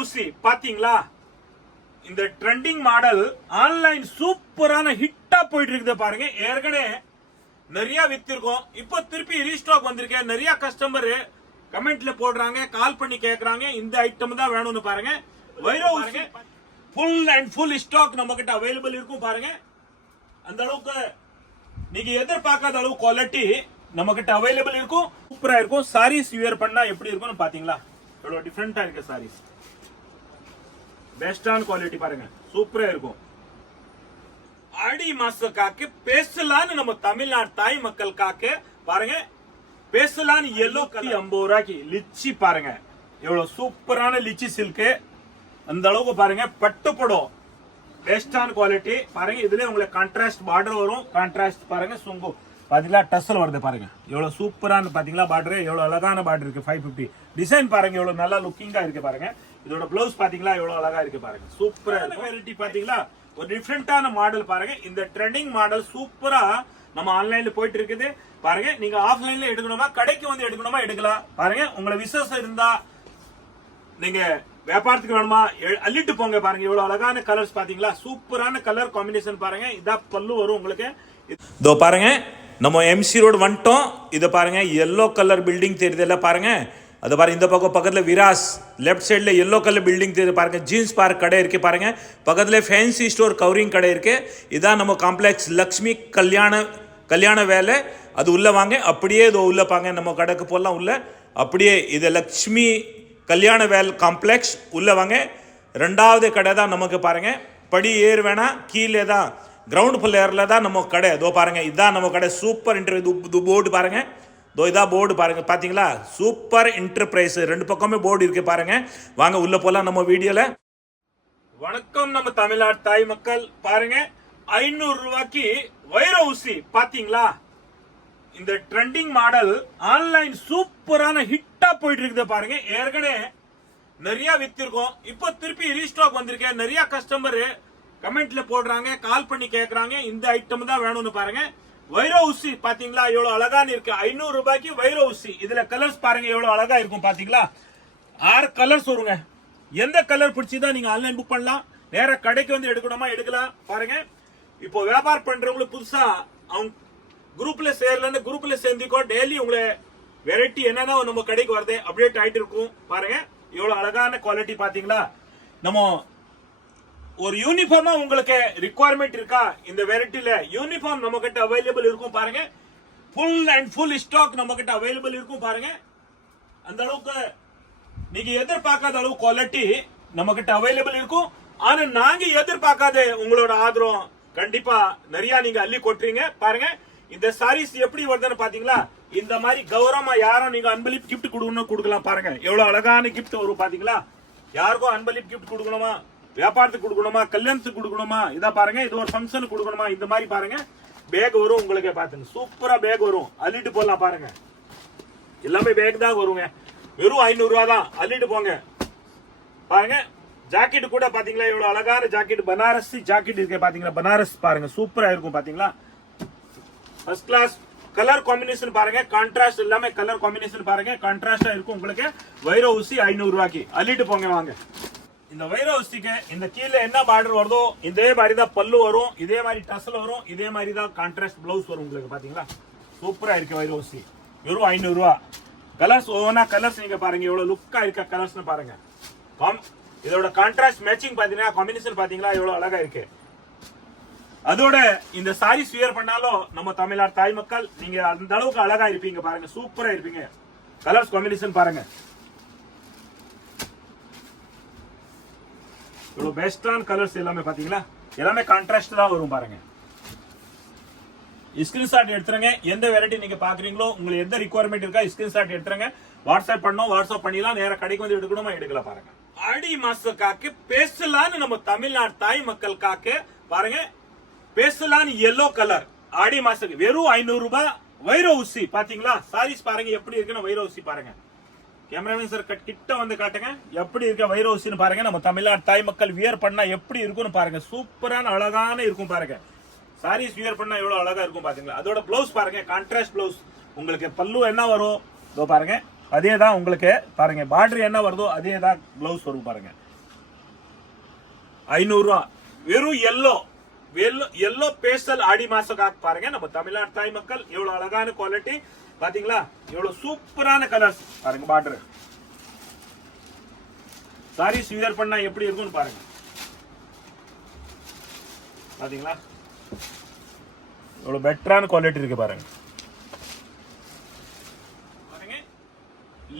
ஊசி பாத்தீங்களா? இந்த ட்ரெண்டிங் மாடல் ஆன்லைன் சூப்பரான ஹிட்டா போயிட்டு இருக்குது பாருங்க. ஏற்கனவே நிறைய வித்திருக்கோம், இப்போ திருப்பி ரீஸ்டாக் வந்திருக்கேன். நிறைய கஸ்டமர் கமெண்ட்ல போடுறாங்க, கால் பண்ணி கேக்குறாங்க இந்த ஐட்டம் தான் வேணும்னு பாருங்க. வைரோ ஊசி ஃபுல் அண்ட் ஃபுல் ஸ்டாக் நம்ம கிட்ட அவைலபிள் இருக்கும் பாருங்க. அந்த அளவுக்கு நீங்க எதிர்பார்க்காத அளவு குவாலிட்டி நம்ம கிட்ட அவைலபிள் இருக்கும், சூப்பரா இருக்கும். சாரீஸ் வியர் பண்ணா எப்படி இருக்கும்னு பாத்தீங்களா? எவ்வளவு டிஃபரெண்டா இருக்கு சாரீஸ். பெஸ்டான குவாலிட்டி பாருங்க, சூப்பரா இருக்கும். ஆடி மாசக்காக்கு பேசலான்னு நம்ம தமிழ்நாடு தாய் மக்கள் காக்கு பாருங்க. பேசலான்னு எல்லோ கலர் 50 ரூபாய்க்கு லிச்சி பாருங்க. எவ்வளவு சூப்பரான லிச்சி சில்க். அந்த அளவுக்கு பாருங்க, பட்டுப்படும் பெஸ்டான குவாலிட்டி பாருங்க. இதுல உங்களுக்கு கான்ட்ராஸ்ட் பார்டர் வரும். கான்ட்ராஸ்ட் பாருங்க, சுங்கு பாத்தீங்களா, டசல் வருது பாருங்க. எவ்வளவு சூப்பரான பாத்தீங்களா பார்டர், எவ்வளவு அழகான பார்டர் இருக்கு. 550 டிசைன் பாருங்க, எவ்வளவு நல்லா லுக்கிங்கா இருக்கு பாருங்க. இதோட பிளவுஸ் பாத்தீங்களா எவ்வளவு அழகா இருக்கு பாருங்க. சூப்பரா வெரைட்டி பாத்தீங்களா, ஒரு டிஃபரெண்டான மாடல் பாருங்க. இந்த ட்ரெண்டிங் மாடல் சூப்பரா நம்ம ஆன்லைன்ல போயிட்டு இருக்குது பாருங்க. நீங்க ஆஃப்லைன்ல எடுக்கணுமா, கடைக்கு வந்து எடுக்கணுமா எடுக்கலாம் பாருங்க. உங்களை விசேஷம் இருந்தா நீங்க வியாபாரத்துக்கு வேணுமா அள்ளிட்டு போங்க பாருங்க. எவ்வளவு அழகான கலர்ஸ் பாத்தீங்களா, சூப்பரான கலர் காம்பினேஷன் பாருங்க. இதான் பல்லு வரும் உங்களுக்கு. இதோ பாருங்க, நம்ம எம்சி ரோடு வந்துட்டோம். இதை பாருங்க, எல்லோ கலர் பில்டிங் தெரியுதுல்ல பாருங்க. அது பாருங்க, இந்த பக்கம் பக்கத்துல விராஸ், லெஃப்ட் சைட்ல எல்லோ கலர் பில்டிங் தெரியுது பாருங்க. ஜீன்ஸ் பார்க் கடை இருக்கு பாருங்க. பக்கத்துல ஃபேன்சி ஸ்டோர் கவரிங் கடை இருக்கு. இதான் நம்ம காம்ப்ளெக்ஸ் லக்ஷ்மி கல்யாண வேலை. அது உள்ள வாங்க, அப்படியே இது உள்ள பாங்க, நம்ம கடைக்கு போடலாம் உள்ள. அப்படியே இது லக்ஷ்மி கல்யாண வேல் காம்ப்ளெக்ஸ் உள்ள வாங்க. ரெண்டாவது கடை தான் நமக்கு பாருங்க. படி ஏறு வேணா, கீழே தான் கிரவுண்ட் ஃப்ளோர்ல தான் நம்ம கடை. இதோ பாருங்க, இதான் நம்ம கடை. சூப்பர் இன்டர்வியூ போர்டு பாருங்க. இதோ இதான் போர்டு பாருங்க, பாத்தீங்களா? சூப்பர் என்டர்பிரைஸ், ரெண்டு பக்கமே போர்டு இருக்கு பாருங்க. வாங்க உள்ள போலாம் நம்ம வீடியோல. வணக்கம் நம்ம தமிழ்நாடு தாய் மக்கள் பாருங்க. 500 ரூபாய்க்கு வைரோ ஊசி பாத்தீங்களா? இந்த ட்ரெண்டிங் மாடல் ஆன்லைன் சூப்பரான ஹிட்டா போயிட்டு இருக்குது பாருங்க. ஏற்கனவே நிறைய வித்திருக்கோம், இப்போ திருப்பி ரீஸ்டாக் வந்திருக்கேன். நிறைய கஸ்டமர் கமெண்ட்ல போடுறாங்க, கால் பண்ணி கேக்குறாங்க இந்த ஐட்டம் தான் வேணும்னு பாருங்க. வைரோ ஊசி பாத்தீங்களா எவ்வளவு அழகான இருக்கு. 500 ரூபாய்க்கு வைரோ ஊசி. இதுல கலர்ஸ் பாருங்க எவ்வளவு அழகா இருக்கும் பாத்தீங்களா? 6 கலர்ஸ் வருங்க. எந்த கலர் பிடிச்சதா நீங்க ஆன்லைன் புக் பண்ணலாம், நேர கடைக்கு வந்து எடுக்கணுமா எடுக்கலாம் பாருங்க. இப்போ வியாபாரம் பண்றவங்களுக்கு புதுசா அவங்க குரூப்ல சேரலன்னு குரூப்ல சேர்ந்துக்கோ. டெய்லி உங்களை வெரைட்டி என்னன்னா நம்ம கடைக்கு வருது அப்டேட் ஆயிட்டு இருக்கும் பாருங்க. எவ்வளவு அழகான குவாலிட்டி பாத்தீங்களா? நம்ம ஒரு யூனிஃபார்மா உங்களுக்கு ரிக்குவயர்மெண்ட் இருக்கா, இந்த வெரைட்டில யூனிஃபார்ம் நம்ம கிட்ட அவைலபிள் இருக்கும் பாருங்க. ஃபுல் அண்ட் ஃபுல் ஸ்டாக் நம்ம கிட்ட அவைலபிள் இருக்கும் பாருங்க. அந்த அளவுக்கு நீங்க எதிர்பார்க்காத அளவு குவாலிட்டி நம்ம கிட்ட அவைலபிள் இருக்கும். ஆனா நாங்க எதிர்பார்க்காத உங்களோட ஆதரவு கண்டிப்பா நிறைய நீங்க அள்ளி கொட்டுறீங்க பாருங்க. இந்த சாரீஸ் எப்படி வருதுன்னு பாத்தீங்களா? இந்த மாதிரி கௌரவமா யாரும் நீங்க அன்பளிப் கிஃப்ட் கொடுக்கலாம் பாருங்க. எவ்வளவு அழகான கிஃப்ட் வரும் பாத்தீங்களா? யாருக்கும் அன்பளிப் கிஃப்ட் கொடுக்கணுமா, வியாபாரத்துக்கு கொடுக்கணுமா, கல்யாணத்துக்கு கொடுக்கணுமா, இதா பாருங்க. இது ஒரு ஃபங்க்ஷனுக்கு கொடுக்கணுமா, இந்த மாதிரி பாருங்க பேக் வரும் உங்களுக்கு. பாத்துங்க, சூப்பரா பேக் வரும், அள்ளிட்டு போடலாம் பாருங்க. எல்லாமே பேக் தான் வருங்க. வெறும் 500 ரூபா தான், அள்ளிட்டு போங்க பாருங்க. ஜாக்கெட் கூட பாத்தீங்களா எவ்வளவு அழகான ஜாக்கெட், பனாரஸ் ஜாக்கெட் இருக்கு பாத்தீங்களா? பனாரஸ் பாருங்க, சூப்பரா இருக்கும் பாத்தீங்களா? ஃபர்ஸ்ட் கிளாஸ் கலர் காம்பினேஷன் பாருங்க. கான்ட்ராஸ்ட் எல்லாமே கலர் காம்பினேஷன் பாருங்க, கான்ட்ராஸ்டா இருக்கும் உங்களுக்கு. வைரோ ஊசி 500 ரூபாய்க்கு அள்ளிட்டு போங்க வாங்க. இந்த வைரோ ஊசிக்கு இந்த கீழே என்ன பார்டர் வருதோ இதே மாதிரி தான் பல்லு வரும், இதே மாதிரி டசல் வரும், இதே மாதிரி தான் கான்ட்ராஸ்ட் பிளவுஸ் வரும் உங்களுக்கு பாத்தீங்களா? சூப்பரா இருக்கு வைரோ ஊசி. வெறும் 500 ரூபா. கலர்ஸ் ஒவ்வொன்னா கலர்ஸ் நீங்க பாருங்க எவ்வளவு லுக்கா இருக்க கலர்ஸ் பாருங்க. இதோட கான்ட்ராஸ்ட் மேட்சிங் பாத்தீங்கன்னா, காம்பினேஷன் பாத்தீங்களா எவ்வளவு அழகா இருக்கு. அதோட இந்த சாரீஸ் வியர் பண்ணாலும் நம்ம தமிழ்நாடு தாய் மக்கள் நீங்க அந்த அளவுக்கு அழகா இருப்பீங்க பாருங்க. சூப்பரா இருப்பீங்க. கலர்ஸ் காம்பினேஷன் பாருங்க, இவ்வளவு பெஸ்டான கலர்ஸ் எல்லாமே பாத்தீங்களா? எல்லாமே கான்ட்ராஸ்ட் தான் வரும் பாருங்க. ஸ்கிரீன்ஷாட் எடுத்துருங்க. எந்த வெரைட்டி நீங்க பாக்குறீங்களோ, உங்களுக்கு எந்த ரிக்குவயர்மெண்ட் இருக்கா ஸ்கிரீன்ஷாட் எடுத்துருங்க. வாட்ஸ்அப் பண்ணோம், வாட்ஸ்அப் பண்ணிடலாம். நேர கடைக்கு வந்து எடுக்கணுமா எடுக்கலாம் பாருங்க. ஆடி மாசக்காக்கு பேசலான்னு நம்ம தமிழ்நாடு தாய் மக்கள் காக்கு பாருங்க. பேசலான்னு எல்லோ கலர் ஆடி மாசத்துக்கு வெறும் 500 ரூபாய். வைரோ ஊசி பாத்தீங்களா? சாரீஸ் பாருங்க எப்படி இருக்குன்னு. வைரோ ஊசி பாருங்க. கேமராமேன் சார் கிட்ட வந்து காட்டுங்க எப்படி இருக்க வைரோ ஊசின்னு பாருங்க. நம்ம தமிழ்நாடு தாய் மக்கள் வியர் பண்ணா எப்படி இருக்குன்னு பாருங்க. சூப்பரான அழகான இருக்கும் பாருங்க. சாரீஸ் வியர் பண்ணா எவ்வளவு அழகா இருக்கும் பாத்தீங்களா? அதோட பிளவுஸ் பாருங்க, கான்ட்ராஸ்ட் பிளவுஸ். உங்களுக்கு பல்லு என்ன வரும் இதோ பாருங்க, அதே தான் உங்களுக்கு பாருங்க. பார்டர் என்ன வருதோ அதே தான் பிளவுஸ் வரும் பாருங்க. 500 ரூபா. வெறும் எல்லோ பேஸ்டல் ஆடி மாசக்காக பாருங்க நம்ம தமிழ்நாடு தாய் மக்கள். எவ்வளவு அழகான குவாலிட்டி பாத்தீங்களா, எவ்வளவு சூப்பரான கலர்ஸ் பாருங்க. பார்டர் சாரீஸ் வியர் பண்ணா எப்படி இருக்கும்னு பாருங்க. பாத்தீங்களா எவ்வளவு பெட்டரான குவாலிட்டி இருக்கு பாருங்க.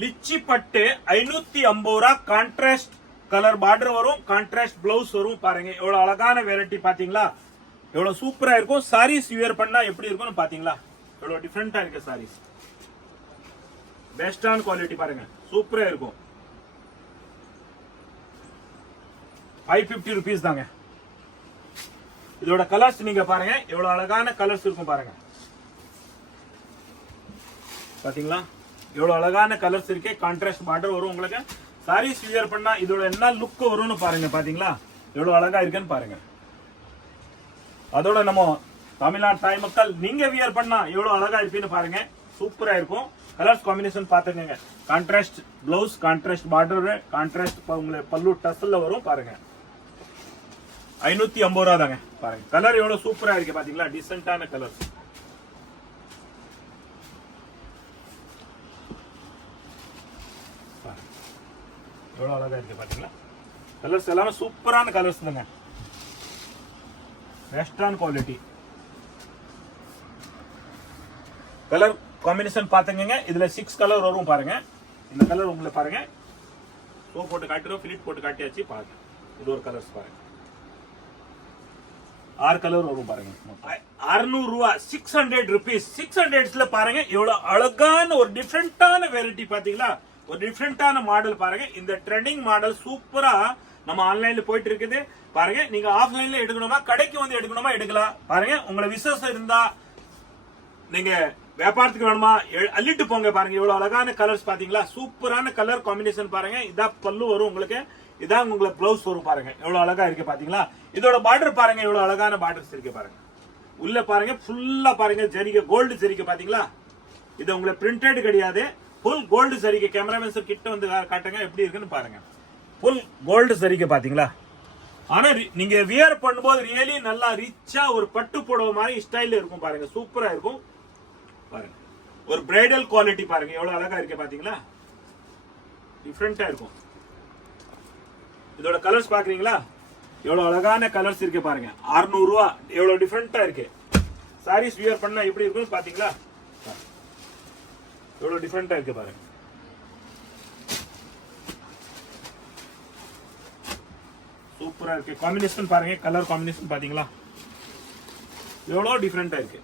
லிச்சி பட்டு 550 ரூபா. கான்ட்ராஸ்ட் கலர் பார்டர் வரும், கான்ட்ராஸ்ட் பிளவுஸ் வரும் பாருங்க. எவ்வளவு அழகான வெரைட்டி பாத்தீங்களா, எவ்வளவு சூப்பரா இருக்கும். சாரீஸ் வியர் பண்ணா எப்படி இருக்கும்னு பாத்தீங்களா, எவ்வளவு டிஃபரெண்டா இருக்கு சாரீஸ். பெஸ்டான குவாலிட்டி பாருங்க, சூப்பரா இருக்கும். 550 rupees தாங்க. இதோட கலர்ஸ் நீங்க பாருங்க, எவ்வளவு அழகான கலர்ஸ் இருக்கும் பாருங்க. பாத்தீங்களா எவ்வளவு அழகான கலர்ஸ் இருக்கு. கான்ட்ராஸ்ட் பார்டர் வரும் உங்களுக்கு. சாரீஸ் வியர் பண்ணா இதோட என்ன லுக் வரும்னு பாருங்க. பாத்தீங்களா எவ்வளவு அழகா இருக்குன்னு பாருங்க. அதோட நம்ம தமிழ்நாடு தாய் மக்கள் நீங்க வியர் பண்ணா எவ்வளவு அழகா இருப்பீன்னு பாருங்க. சூப்பரா இருக்கும். கலர்ஸ் காம்பினேஷன் பாத்துக்கங்க. Contrast blouse, contrast border, contrast உங்களுக்கு பல்லு டஸ்ல வரும் பாருங்க. 550 ரூபா தாங்க. பாருங்க கலர் எவ்வளவு சூப்பரா இருக்கு பாத்தீங்களா, டீசென்டான கலர். எவ்வளவு அழகா இருக்கு பாத்தீங்களா. கலர்ஸ் எல்லாமே சூப்பரான கலர்ஸ் தாங்க. பெஸ்டான குவாலிட்டி. கலர் காம்பினேஷன் பாத்துங்க. இதுல 6 கலர் வரும் பாருங்க. இந்த கலர் உங்களுக்கு பாருங்க. சோ போட்டு காட்டுறோம், ஃபிலிட் போட்டு காட்டியாச்சு பாருங்க. இது ஒரு கலர்ஸ் பாருங்க. 6 கலர் வரும் பாருங்க. 600 ரூபா. 600 rupees. 600ல பாருங்க எவ்வளவு அழகான ஒரு டிஃபரெண்டான வெரைட்டி பாத்தீங்களா. ஒரு டிஃபரெண்டான மாடல் பாருங்க. இந்த ட்ரெண்டிங் மாடல் சூப்பரா நம்ம ஆன்லைன்ல போயிட்டு இருக்குது பாருங்க. நீங்க ஆஃப்லைன்ல எடுக்கணுமா, கடைக்கு வந்து எடுக்கணுமா எடுக்கலாம் பாருங்க. உங்களை விசேஷம் இருந்தா நீங்க வியாபாரத்துக்கு வேணுமா அள்ளிட்டு போங்க பாருங்க. எவ்வளவு அழகான கலர்ஸ் பாத்தீங்களா, சூப்பரான கலர் காம்பினேஷன் பாருங்க. இதான் பல்லு வரும் உங்களுக்கு, இதான் உங்களுக்கு பிளவுஸ் வரும் பாருங்க. எவ்வளவு அழகா இருக்கு பாத்தீங்களா. இதோட பார்டர் பாருங்க, எவ்வளவு அழகான பார்டர்ஸ் இருக்கு பாருங்க. உள்ள பாருங்க ஃபுல்லா பாருங்க ஜரிகை, கோல்டு ஜரிகை பாத்தீங்களா. இது உங்களுக்கு பிரிண்டட் கிடையாது, ஃபுல் கோல்டு ஜரிகை. கேமராமேன் சார் கிட்ட வந்து காட்டுங்க எப்படி இருக்குன்னு பாருங்க. ஃபுல் கோல்டு ஜரிகை பாத்தீங்களா. ஆனா நீங்க வியர் பண்ணும்போது ரியலி நல்லா ரிச்சா ஒரு பட்டு புடவை மாதிரி ஸ்டைல்ல இருக்கும் பாருங்க. சூப்பரா இருக்கும் பாருங்க. ஒரு பிரைடல் குவாலிட்டி பாருங்க. எவ்வளவு அழகா இருக்கு பாத்தீங்களா, டிஃபரெண்டா இருக்கும். இதோட கலர்ஸ் பாக்குறீங்களா, எவ்வளவு அழகான கலர்ஸ் இருக்கு பாருங்க. 600 ரூபா. எவ்வளவு டிஃபரெண்டா இருக்கு. சாரீஸ் வியர் பண்ணா எப்படி இருக்கும் பாத்தீங்களா, எவ்வளவு டிஃபரெண்டா இருக்கு பாருங்க. சூப்பரா இருக்கு. காம்பினேஷன் பாருங்க, கலர் காம்பினேஷன் பாத்தீங்களா எவ்வளவு டிஃபரெண்டா இருக்கு.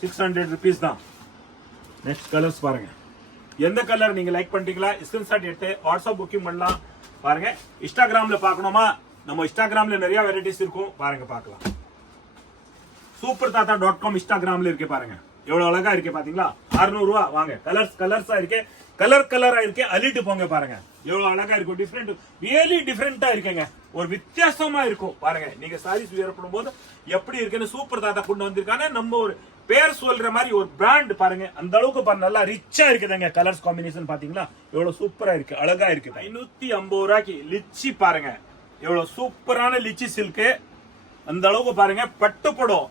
600 rupees தான். நெக்ஸ்ட் கலர்ஸ் பாருங்க. எந்த கலர் நீங்க லைக் பண்றீங்களா ஸ்கிரீன்ஷாட் எடுத்து வாட்ஸ்அப் புக்கிங் பண்ணலாம் பாருங்க. இன்ஸ்டாகிராம்ல பார்க்கணுமா, நம்ம இன்ஸ்டாகிராம்ல நிறைய வெரைட்டிஸ் இருக்கும் பாருங்க, பார்க்கலாம். supertata.com இன்ஸ்டாகிராம்ல இருக்கு பாருங்க. எவ்வளவு அழகா இருக்கு பாத்தீங்களா. 600 ரூபா. வாங்க கலர்ஸா இருக்கு, கலரா இருக்கு, அள்ளிட்டு போங்க பாருங்க. எவ்வளவு அழகா இருக்கும். டிஃபரெண்ட், ரியலி டிஃபரெண்டா இருக்குங்க. ஒரு வித்தியாசமா இருக்கும் பாருங்க. நீங்க சாரீஸ் வியர் பண்ணும்போது எப்படி இருக்குன்னு சூப்பர் தாத்தா கொண்டு வந்திருக்காங்க. நம்ம ஒரு பேர் சொல்ற மாதிரி ஒரு பிராண்ட் பாருங்க. அந்த அளவுக்கு நல்லா ரிச்சா இருக்குதுங்க. கலர்ஸ் காம்பினேஷன் பாத்தீங்களா எவ்வளவு சூப்பரா இருக்கு, அழகா இருக்கு. 550 ரூபாய்க்கு லிச்சி பாருங்க. எவ்வளவு சூப்பரான லிச்சி சில்க். அந்த அளவுக்கு பாருங்க. பட்டு படம்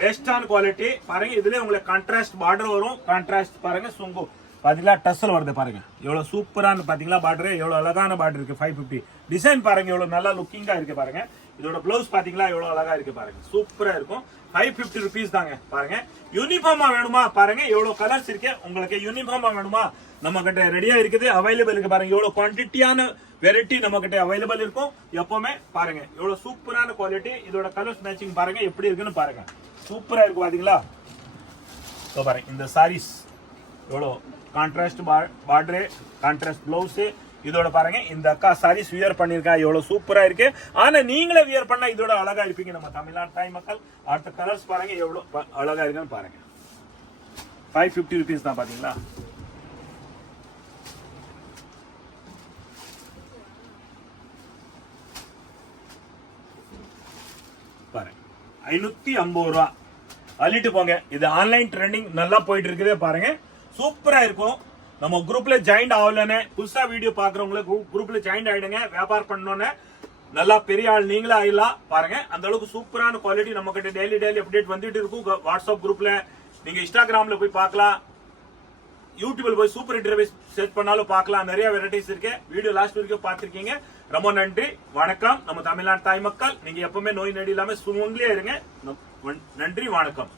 பெஸ்டான குவாலிட்டி பாருங்க. இதுல உங்களுக்கு கான்ட்ராஸ்ட் பார்டர் வரும். கான்ட்ராஸ்ட் பாருங்க. சுங்கு பாத்தீங்களா, டஸ்ஸல் வருது பாருங்க. எவ்வளவு சூப்பரான பாத்தீங்களா பார்டர். எவ்வளவு அழகான பார்டர் இருக்கு. 550 டிசைன் பாருங்க. எவ்வளவு நல்லா லுக்கிங்கா இருக்கு பாருங்க. இதோட பிளவுஸ் பாத்தீங்களா எவ்வளவு அழகா இருக்கு பாருங்க. சூப்பரா இருக்கும். 550 rupees தாங்க. பாருங்க யூனிஃபார்மா வேணுமா பாருங்க. எவ்வளவு கலர்ஸ் இருக்கு. உங்களுக்கு யூனிஃபார்மா வேணுமா நம்ம கிட்ட ரெடியா இருக்குது, அவைலபிள் இருக்கு பாருங்க. எவ்வளவு குவான்டிட்டியான வெரைட்டி நம்ம கிட்ட அவைலபிள் இருக்கும் எப்பவுமே பாருங்க. எவ்வளவு சூப்பரான குவாலிட்டி. இதோட கலர்ஸ் மேட்சிங் பாருங்க எப்படி இருக்குன்னு பாருங்க. சூப்பரா இருக்கு பாத்தீங்களா. பாருங்க இந்த சாரீஸ் எவ்வளவு கான்ட்ராஸ்ட் பார்டர், கான்ட்ராஸ்ட் பிளவுஸ். இதோட பாருங்க இந்த அக்கா சாரீஸ் வியர் பண்ணிருக்கா எவ்வளவு சூப்பரா இருக்கு. ஆனா நீங்களே வியர் பண்ணா இதோட அழகா இருப்பீங்க நம்ம தமிழ்நாடு தாய் மக்கள். அடுத்த கலர்ஸ் பாருங்க எவ்வளவு அழகா இருக்குன்னு பாருங்க. 550 rupees தான் பாத்தீங்களா. பாருங்க 550 ரூபா. அள்ளிட்டு போங்க. இது ஆன்லைன் ட்ரெண்டிங் நல்லா போயிட்டு இருக்குது பாருங்க. சூப்பரா இருக்கும். நம்ம குரூப்ல ஜாயின் ஆகலன்னு புதுசா வீடியோ பாக்குறவங்கள குரூப்ல ஜாயின் ஆயிடுங்க. வியாபாரம் பண்ணோன்னு நல்லா பெரிய ஆள் நீங்களே ஆயிடலாம். பாருங்க அந்த அளவுக்கு சூப்பரான குவாலிட்டி நம்ம கிட்ட டெய்லி அப்டேட் வந்துட்டு இருக்கும். வாட்ஸ்அப் குரூப்ல நீங்க இன்ஸ்டாகிராம்ல போய் பார்க்கலாம், யூடியூப்ல போய் சூப்பர் இன்டர்வியூஸ் செட் பண்ணாலும் பார்க்கலாம். நிறைய வெரைட்டிஸ் இருக்கு. வீடியோ லாஸ்ட் வரைக்கும் பார்த்திருக்கீங்க. ரொம்ப நன்றி, வணக்கம். நம்ம தமிழ்நாடு தாய் மக்கள், நீங்க எப்பவுமே நோய் நொடி இல்லாம சுமங்கலியா இருங்க. நன்றி, வணக்கம்.